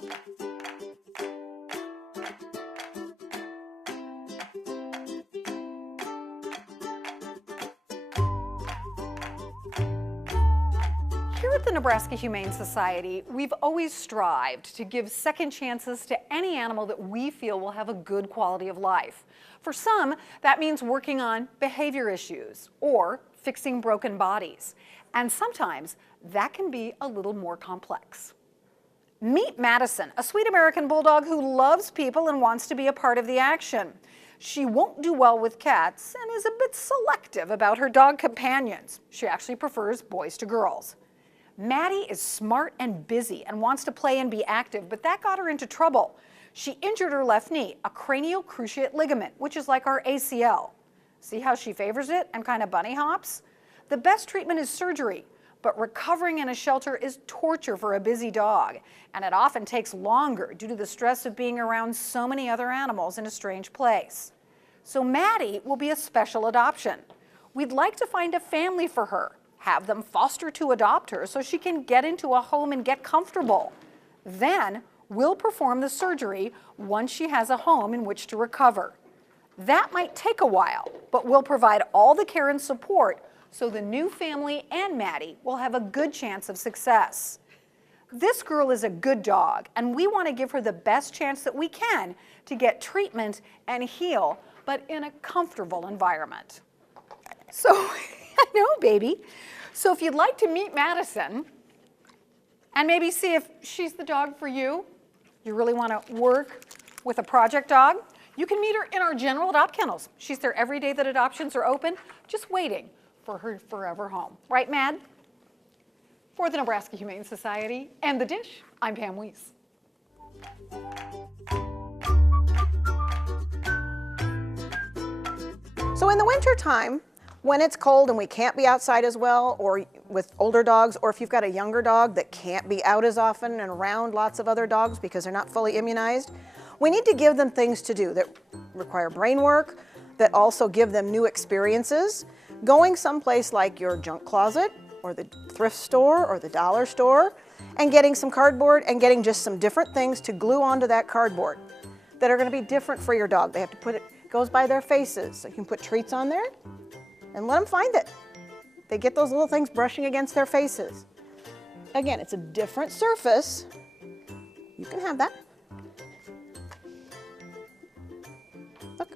Here at the Nebraska Humane Society, we've always strived to give second chances to any animal that we feel will have a good quality of life. For some, that means working on behavior issues or fixing broken bodies. And sometimes that can be a little more complex. Meet Madison, a sweet American bulldog who loves people and wants to be a part of the action. She won't do well with cats and is a bit selective about her dog companions. She actually prefers boys to girls. Maddie is smart and busy and wants to play and be active, but that got her into trouble. She injured her left knee, a cranial cruciate ligament, which is like our ACL. See how she favors it and kind of bunny hops? The best treatment is surgery, but recovering in a shelter is torture for a busy dog, and it often takes longer due to the stress of being around so many other animals in a strange place. So Maddie will be a special adoption. We'd like to find a family for her, have them foster to adopt her so she can get into a home and get comfortable. Then we'll perform the surgery once she has a home in which to recover. That might take a while, but we'll provide all the care and support so the new family and Maddie will have a good chance of success. This girl is a good dog, and we want to give her the best chance that we can to get treatment and heal, but in a comfortable environment. So, I know, baby. So if you'd like to meet Madison and maybe see if she's the dog for you, you really want to work with a project dog, you can meet her in our general adopt kennels. She's there every day that adoptions are open, just waiting for her forever home. Right, Mad? For the Nebraska Humane Society and The Dish, I'm Pam Weiss. So in the winter time, when it's cold and we can't be outside as well, or with older dogs, or if you've got a younger dog that can't be out as often and around lots of other dogs because they're not fully immunized, we need to give them things to do that require brain work, that also give them new experiences. Going someplace like your junk closet, or the thrift store, or the dollar store, and getting some cardboard and getting just some different things to glue onto that cardboard that are going to be different for your dog. They have to put it, goes by their faces. So you can put treats on there and let them find it. They get those little things brushing against their faces. Again, it's a different surface. You can have that. Look.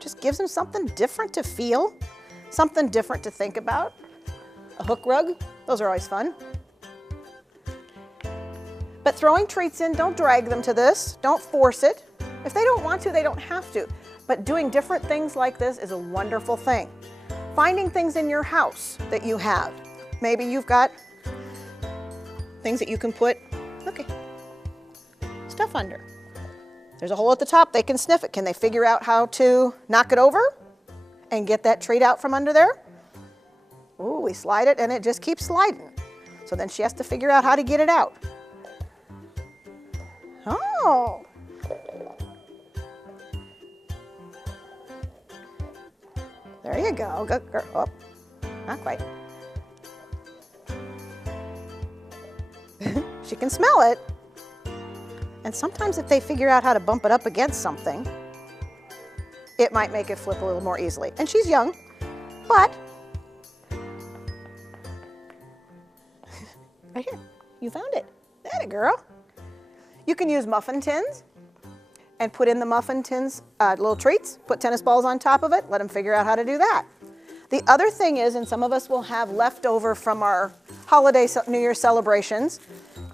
Just gives them something different to feel, something different to think about. A hook rug, those are always fun. But throwing treats in, don't drag them to this, don't force it. If they don't want to, they don't have to. But doing different things like this is a wonderful thing. Finding things in your house that you have. Maybe you've got things that you can put, okay, stuff under. There's a hole at the top, they can sniff it. Can they figure out how to knock it over and get that treat out from under there? Ooh, we slide it and it just keeps sliding. So then she has to figure out how to get it out. Oh. There you go. Good girl. Oh, not quite. She can smell it. And sometimes if they figure out how to bump it up against something, it might make it flip a little more easily. And she's young, but right here, you found it. That a girl. You can use muffin tins and put in the muffin tins little treats, put tennis balls on top of it, let them figure out how to do that. The other thing is, and some of us will have leftover from our holiday New Year celebrations,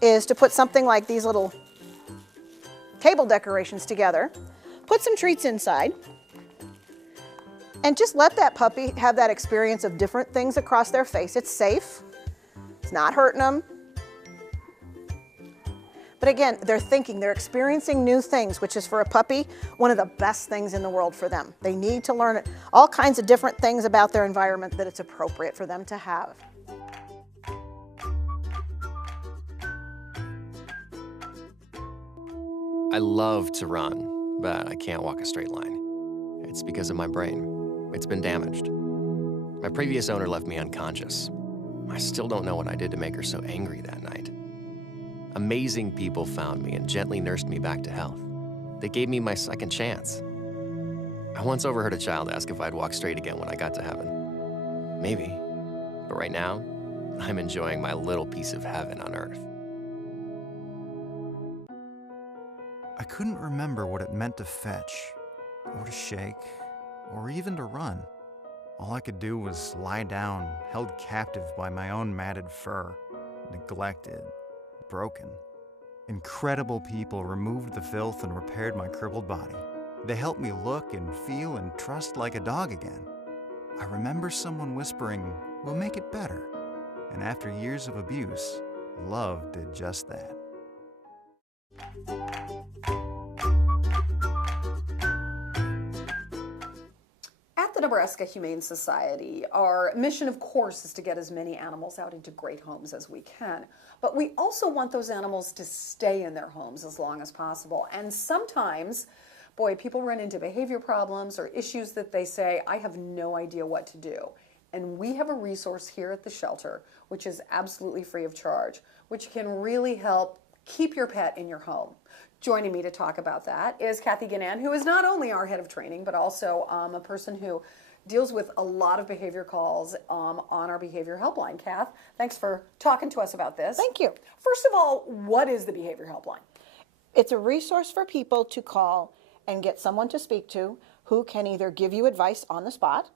is to put something like these little table decorations together, put some treats inside, and just let that puppy have that experience of different things across their face. It's safe, it's not hurting them. But again, they're thinking, they're experiencing new things, which is for a puppy, one of the best things in the world for them. They need to learn all kinds of different things about their environment that it's appropriate for them to have. I love to run, but I can't walk a straight line. It's because of my brain. It's been damaged. My previous owner left me unconscious. I still don't know what I did to make her so angry that night. Amazing people found me and gently nursed me back to health. They gave me my second chance. I once overheard a child ask if I'd walk straight again when I got to heaven. Maybe, but right now, I'm enjoying my little piece of heaven on earth. I couldn't remember what it meant to fetch, or to shake, or even to run. All I could do was lie down, held captive by my own matted fur, neglected, broken. Incredible people removed the filth and repaired my crippled body. They helped me look and feel and trust like a dog again. I remember someone whispering, "We'll make it better." And after years of abuse, love did just that. At the Nebraska Humane Society, our mission, of course, is to get as many animals out into great homes as we can. But we also want those animals to stay in their homes as long as possible. And sometimes, boy, people run into behavior problems or issues that they say, I have no idea what to do. And we have a resource here at the shelter, which is absolutely free of charge, which can really help keep your pet in your home. Joining me to talk about that is Kathy Gannan, who is not only our head of training, but also a person who deals with a lot of behavior calls on our behavior helpline. Kath, thanks for talking to us about this. Thank you. First of all, what is the behavior helpline? It's a resource for people to call and get someone to speak to who can either give you advice on the spot,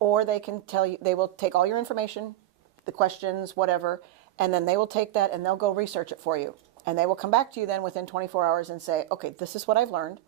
or they can tell you, they will take all your information, the questions, whatever, and then they will take that and they'll go research it for you. And they will come back to you then within 24 hours and say, okay, this is what I've learned.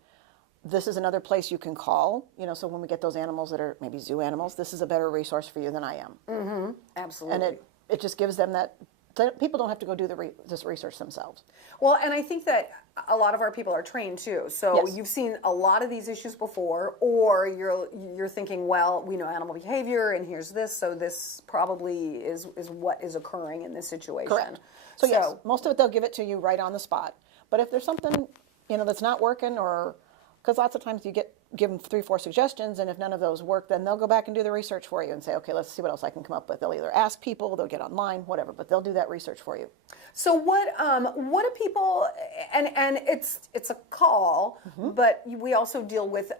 This is another place you can call. You know, so when we get those animals that are maybe zoo animals, this is a better resource for you than I am. Absolutely. And it just gives them that, so people don't have to go do this research themselves. Well, and I think that a lot of our people are trained too. So Yes. you've seen a lot of these issues before, or you're thinking, well, we know animal behavior, and here's this, so this probably is what is occurring in this situation. Correct. So yes, most of it they'll give it to you right on the spot. But if there's something, you know, that's not working, or because lots of times you give them 3-4 suggestions, and if none of those work, then they'll go back and do the research for you and say, okay, let's see what else I can come up with. They'll either ask people, they'll get online, whatever, but they'll do that research for you. So what do people, and it's a call, but we also deal with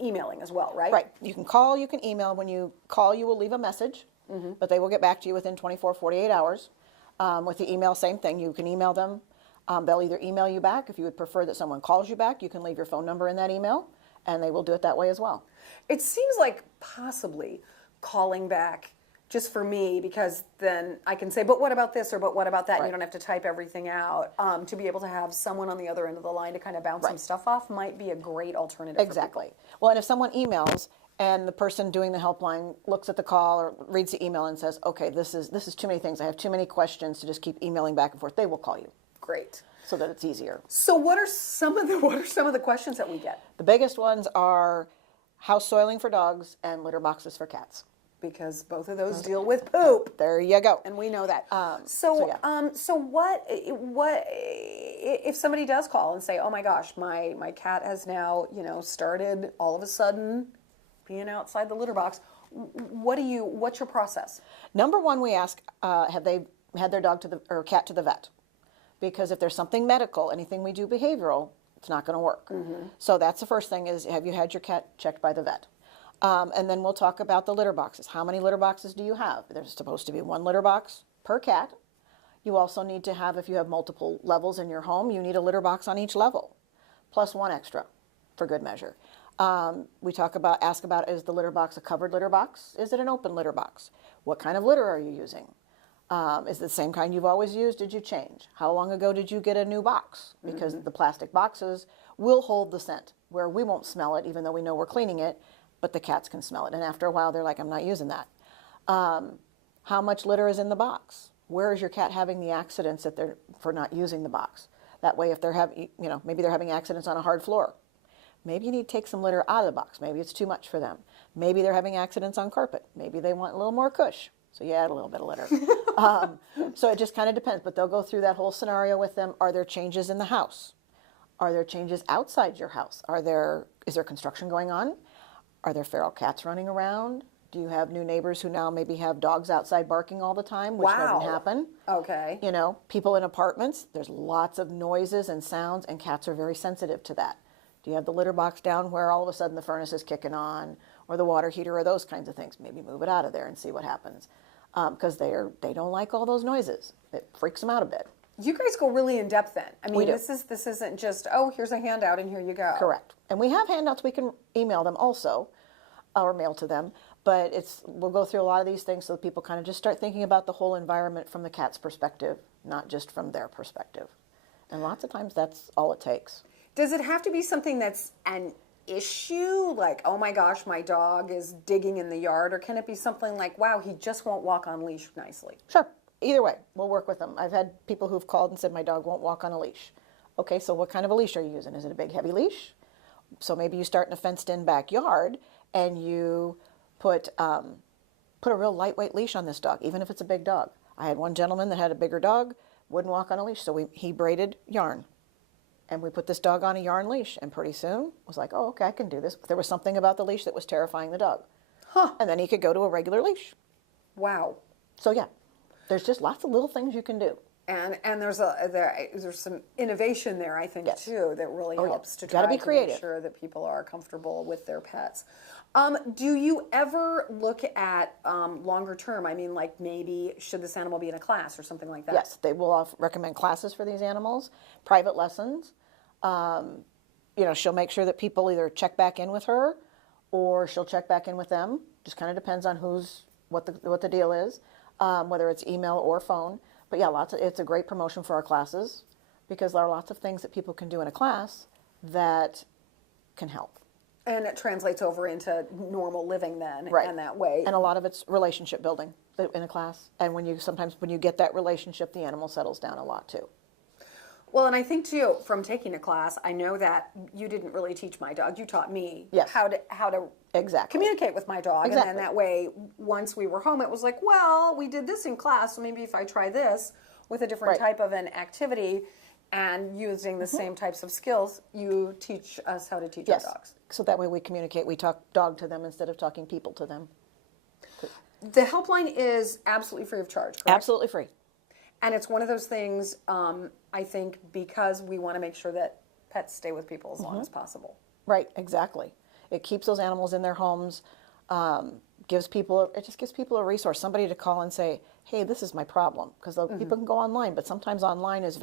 emailing as well, right? Right. You can call, you can email. When you call, you will leave a message, but they will get back to you within 24, 48 hours. With the email, same thing. You can email them. They'll either email you back. If you would prefer that someone calls you back, you can leave your phone number in that email, and they will do it that way as well. It seems like possibly calling back just for me, because then I can say, but what about this, or but what about that? Right. And you don't have to type everything out. To be able to have someone on the other end of the line to kind of bounce some stuff off might be a great alternative. Exactly. Well, and if someone emails and the person doing the helpline looks at the call or reads the email and says, okay, this is too many things. I have too many questions to just keep emailing back and forth. They will call you. Great. So that it's easier. So what are some of the questions that we get? The biggest ones are house soiling for dogs and litter boxes for cats. Because both of those deal with poop. There you go. And we know that. so So what if somebody does call and say, oh my gosh, my cat has now, started all of a sudden being outside the litter box. What's your process? Number one, we ask, have they had their dog or cat to the vet? Because if there's something medical, anything we do behavioral, it's not going to work. So that's the first thing is, have you had your cat checked by the vet? And then we'll talk about the litter boxes. How many litter boxes do you have? There's supposed to be 1 litter box per cat. You also need to have, if you have multiple levels in your home, you need a litter box on each level, plus 1 extra for good measure. We ask about, is the litter box a covered litter box? Is it an open litter box? What kind of litter are you using? Is it the same kind you've always used? Did you change? How long ago did you get a new box? Because the plastic boxes will hold the scent, where we won't smell it, even though we know we're cleaning it, but the cats can smell it. And after a while, they're like, I'm not using that. How much litter is in the box? Where is your cat having the accidents for not using the box? That way, if they're having, maybe they're having accidents on a hard floor. Maybe you need to take some litter out of the box. Maybe it's too much for them. Maybe they're having accidents on carpet. Maybe they want a little more cush. So you add a little bit of litter. So it just kind of depends. But they'll go through that whole scenario with them. Are there changes in the house? Are there changes outside your house? Is there construction going on? Are there feral cats running around? Do you have new neighbors who now maybe have dogs outside barking all the time, which Wow. doesn't happen? Okay. You know, people in apartments, there's lots of noises and sounds, and cats are very sensitive to that. Do you have the litter box down where all of a sudden the furnace is kicking on, or the water heater, or those kinds of things? Maybe move it out of there and see what happens, because they don't like all those noises. It freaks them out a bit. You guys go really in depth then. I mean, We do. this isn't just, oh, here's a handout and here you go. Correct. And we have handouts we can email them also, or mail to them. But we'll go through a lot of these things so that people kind of just start thinking about the whole environment from the cat's perspective, not just from their perspective. And lots of times that's all it takes. Does it have to be something that's an issue? Like, oh my gosh, my dog is digging in the yard? Or can it be something like, wow, he just won't walk on leash nicely? Sure. Either way, we'll work with them. I've had people who've called and said, my dog won't walk on a leash. Okay, so what kind of a leash are you using? Is it a big, heavy leash? So maybe you start in a fenced-in backyard and you put a real lightweight leash on this dog, even if it's a big dog. I had one gentleman that had a bigger dog, wouldn't walk on a leash, so he braided yarn. And we put this dog on a yarn leash, and pretty soon was like, oh, okay, I can do this. There was something about the leash that was terrifying the dog. Huh. And then he could go to a regular leash. Wow. So yeah, there's just lots of little things you can do. And there's some innovation there, I think, Yes. too, that really Oh, yeah. helps to Gotta try be to creative. make sure that people are comfortable with their pets. Do you ever look at longer term? I mean, like maybe should this animal be in a class or something like that? Yes, they will recommend classes for these animals, private lessons. You know, she'll make sure that people either check back in with her or she'll check back in with them. Just kind of depends on what the deal is, whether it's email or phone. But yeah, it's a great promotion for our classes because there are lots of things that people can do in a class that can help. And it translates over into normal living then, Right. and that way. And a lot of it's relationship building in a class. And when you get that relationship, the animal settles down a lot too. Well, and I think too, from taking a class, I know that you didn't really teach my dog. You taught me Yes. how to Exactly. communicate with my dog, Exactly. and then that way, once we were home, it was like, well, we did this in class, so maybe if I try this with a different Right. type of an activity and using the same types of skills, you teach us how to teach Yes. our dogs. So that way we communicate. We talk dog to them instead of talking people to them. The helpline is absolutely free of charge, correct? Absolutely free. And it's one of those things, I think, because we want to make sure that pets stay with people as long as possible. Right, exactly. It keeps those animals in their homes, it just gives people a resource, somebody to call and say, hey, this is my problem. Because people can go online, but sometimes online is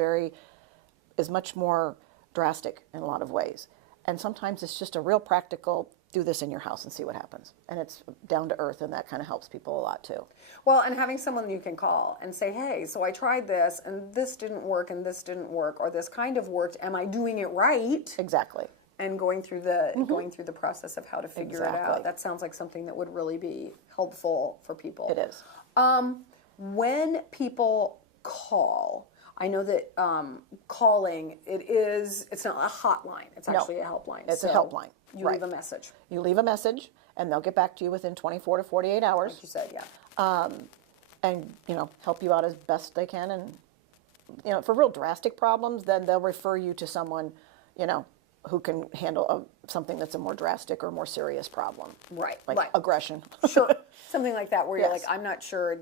much more drastic in a lot of ways. And sometimes it's just a real practical, do this in your house and see what happens. And it's down to earth, and that kind of helps people a lot too. Well, and having someone you can call and say, hey, so I tried this and this didn't work and this didn't work, or this kind of worked, am I doing it right? Exactly. And going through the process of how to figure it Exactly. out. That sounds like something that would really be helpful for people. It is. When people call, I know that calling, it's not a hotline, it's No, actually a helpline. it's a So helpline, You right. leave a message, You leave a message, and they'll get back to you within 24 to 48 hours. like you said, yeah. And help you out as best they can. And for real drastic problems, then they'll refer you to someone who can handle something that's a more drastic or more serious problem, Right, like right. aggression. Sure. Something like that where you're Yes. like, I'm not sure,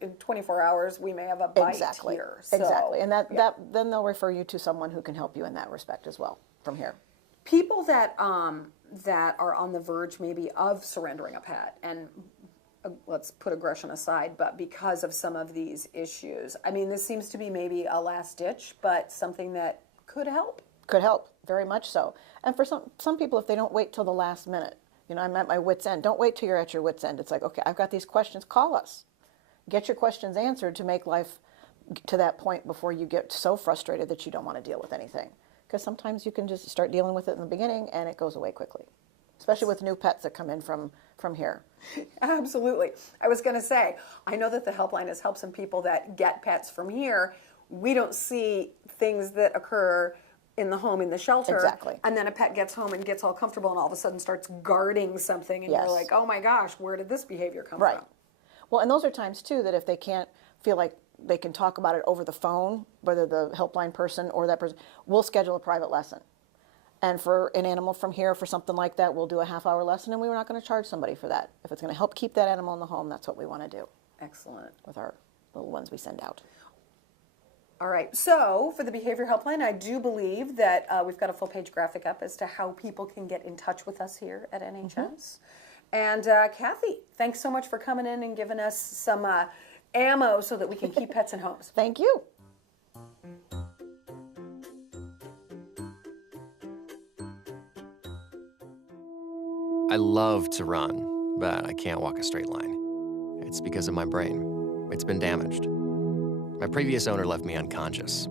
in 24 hours we may have a bite Exactly. here. So, Exactly. And yeah. then they'll refer you to someone who can help you in that respect as well from here. People that are on the verge maybe of surrendering a pet, and let's put aggression aside, but because of some of these issues, I mean, this seems to be maybe a last ditch, but something that could help. Could help, very much so. And for some people, if they don't wait till the last minute, I'm at my wit's end. Don't wait till you're at your wit's end. It's like, okay, I've got these questions. Call us. Get your questions answered to make life to that point before you get so frustrated that you don't want to deal with anything. Because sometimes you can just start dealing with it in the beginning and it goes away quickly, especially with new pets that come in from here. Absolutely. I was going to say, I know that the helpline has helped some people that get pets from here. We don't see things that occur in the home, in the shelter. Exactly. And then a pet gets home and gets all comfortable and all of a sudden starts guarding something and Yes. you're like, oh my gosh, where did this behavior come Right. from? Well, and those are times too that if they can't feel like they can talk about it over the phone, whether the helpline person or that person, we'll schedule a private lesson. And for an animal from here, for something like that, we'll do a half-hour lesson, and we're not going to charge somebody for that. If it's going to help keep that animal in the home, that's what we want to do. Excellent. With our little ones we send out. All right, so for the Behavior Helpline, I do believe that we've got a full-page graphic up as to how people can get in touch with us here at NHS. And Kathy, thanks so much for coming in and giving us some ammo so that we can keep pets in homes. Thank you. I love to run, but I can't walk a straight line. It's because of my brain. It's been damaged. My previous owner left me unconscious.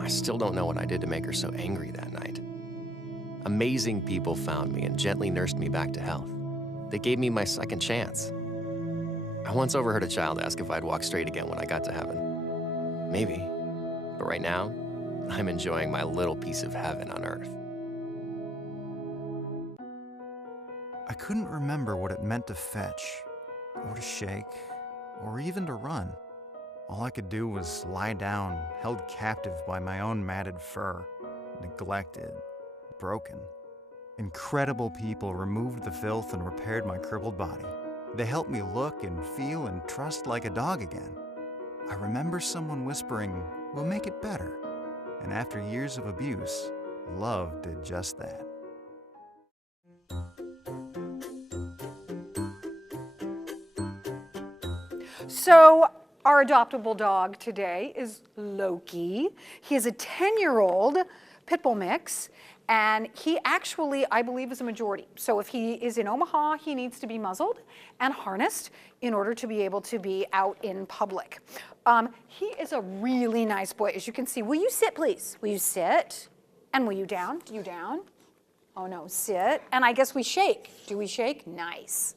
I still don't know what I did to make her so angry that night. Amazing people found me and gently nursed me back to health. They gave me my second chance. I once overheard a child ask if I'd walk straight again when I got to heaven. Maybe, but right now, I'm enjoying my little piece of heaven on earth. I couldn't remember what it meant to fetch, or to shake, or even to run. All I could do was lie down, held captive by my own matted fur, neglected, broken. Incredible people removed the filth and repaired my crippled body. They helped me look and feel and trust like a dog again. I remember someone whispering, "We'll make it better." And after years of abuse, love did just that. So our adoptable dog today is Loki. He is a 10-year-old pit bull mix, and he actually, I believe, is a majority. So if he is in Omaha, he needs to be muzzled and harnessed in order to be able to be out in public. He is a really nice boy, as you can see. Will you sit, please? Will you sit? And will you down? You down? Oh no, sit. And I guess we shake. Do we shake? Nice.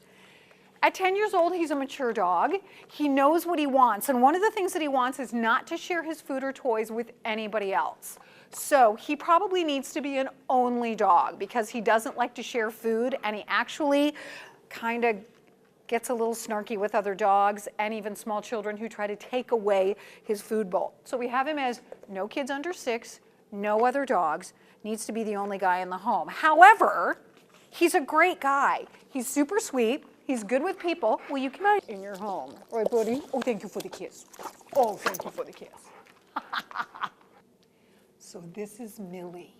At 10 years old, he's a mature dog. He knows what he wants, and one of the things that he wants is not to share his food or toys with anybody else. So he probably needs to be an only dog because he doesn't like to share food, and he actually kind of gets a little snarky with other dogs and even small children who try to take away his food bowl. So we have him as no kids under 6, no other dogs, needs to be the only guy in the home. However, he's a great guy. He's super sweet. He's good with people. Will you come out in your home? All right, buddy? Oh, thank you for the kiss. Oh, thank you for the kiss. So this is Millie.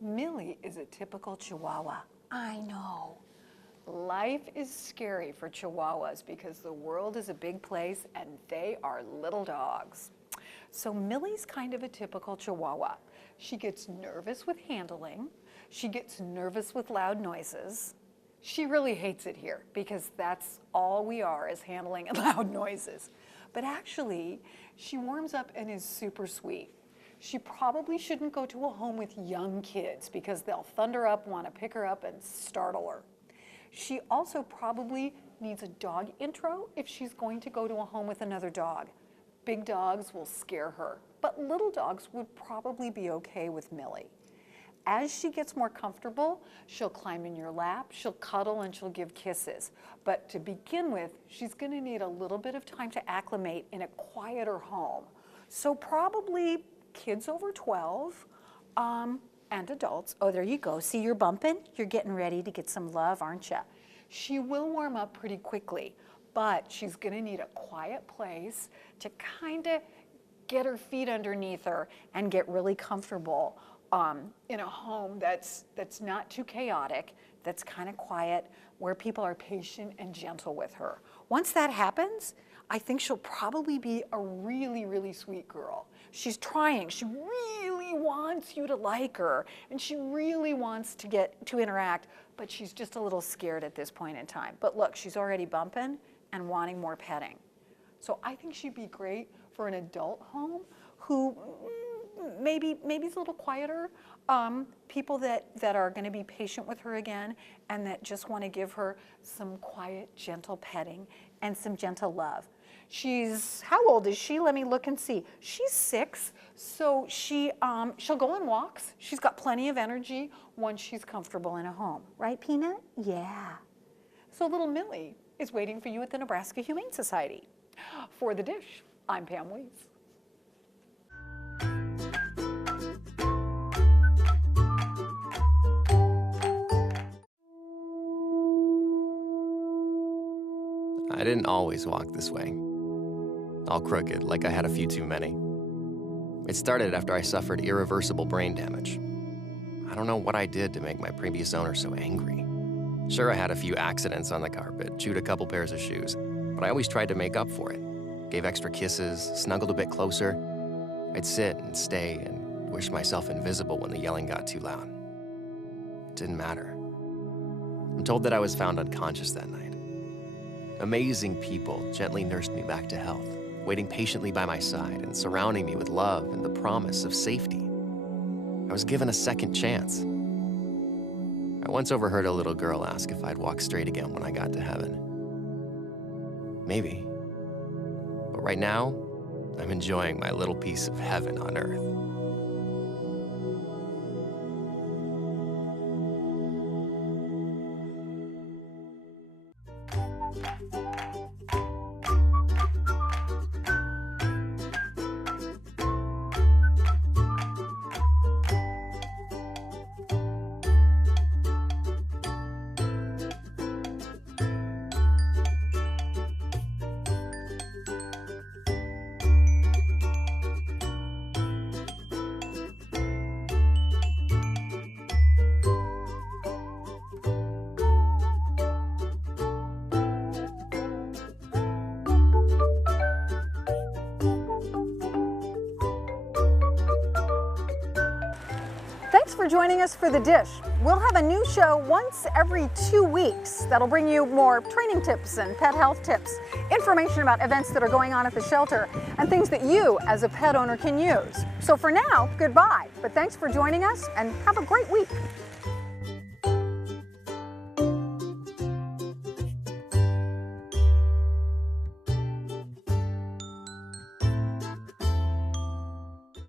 Millie is a typical Chihuahua. I know. Life is scary for Chihuahuas because the world is a big place and they are little dogs. So Millie's kind of a typical Chihuahua. She gets nervous with handling. She gets nervous with loud noises. She really hates it here because that's all we are, is handling and loud noises. But actually, she warms up and is super sweet. She probably shouldn't go to a home with young kids because they'll thunder up, want to pick her up, and startle her. She also probably needs a dog intro if she's going to go to a home with another dog. Big dogs will scare her, but little dogs would probably be okay with Millie. As she gets more comfortable, she'll climb in your lap, she'll cuddle, and she'll give kisses. But to begin with, she's going to need a little bit of time to acclimate in a quieter home. So probably kids over 12 and adults. Oh, there you go. See, you're bumping? You're getting ready to get some love, aren't you? She will warm up pretty quickly, but she's going to need a quiet place to kind of get her feet underneath her and get really comfortable. In a home that's not too chaotic, that's kind of quiet, where people are patient and gentle with her. Once that happens, I think she'll probably be a really, really sweet girl. She's trying. She really wants you to like her, and she really wants to get to interact, but she's just a little scared at this point in time. But look, she's already bumping and wanting more petting. So I think she'd be great for an adult home who maybe it's a little quieter, people that are going to be patient with her again and that just want to give her some quiet, gentle petting and some gentle love. She's, how old is she? Let me look and see. She's 6, so she'll go on walks. She's got plenty of energy once she's comfortable in a home. Right, Peanut? Yeah. So little Millie is waiting for you at the Nebraska Humane Society. For The Dish, I'm Pam Weiss. I didn't always walk this way. All crooked, like I had a few too many. It started after I suffered irreversible brain damage. I don't know what I did to make my previous owner so angry. Sure, I had a few accidents on the carpet, chewed a couple pairs of shoes, but I always tried to make up for it. Gave extra kisses, snuggled a bit closer. I'd sit and stay and wish myself invisible when the yelling got too loud. It didn't matter. I'm told that I was found unconscious that night. Amazing people gently nursed me back to health, waiting patiently by my side and surrounding me with love and the promise of safety. I was given a second chance. I once overheard a little girl ask if I'd walk straight again when I got to heaven. Maybe. But right now, I'm enjoying my little piece of heaven on earth. Thanks for joining us for The Dish. We'll have a new show once every 2 weeks that'll bring you more training tips and pet health tips, information about events that are going on at the shelter, and things that you as a pet owner can use. So for now, goodbye, but thanks for joining us and have a great week.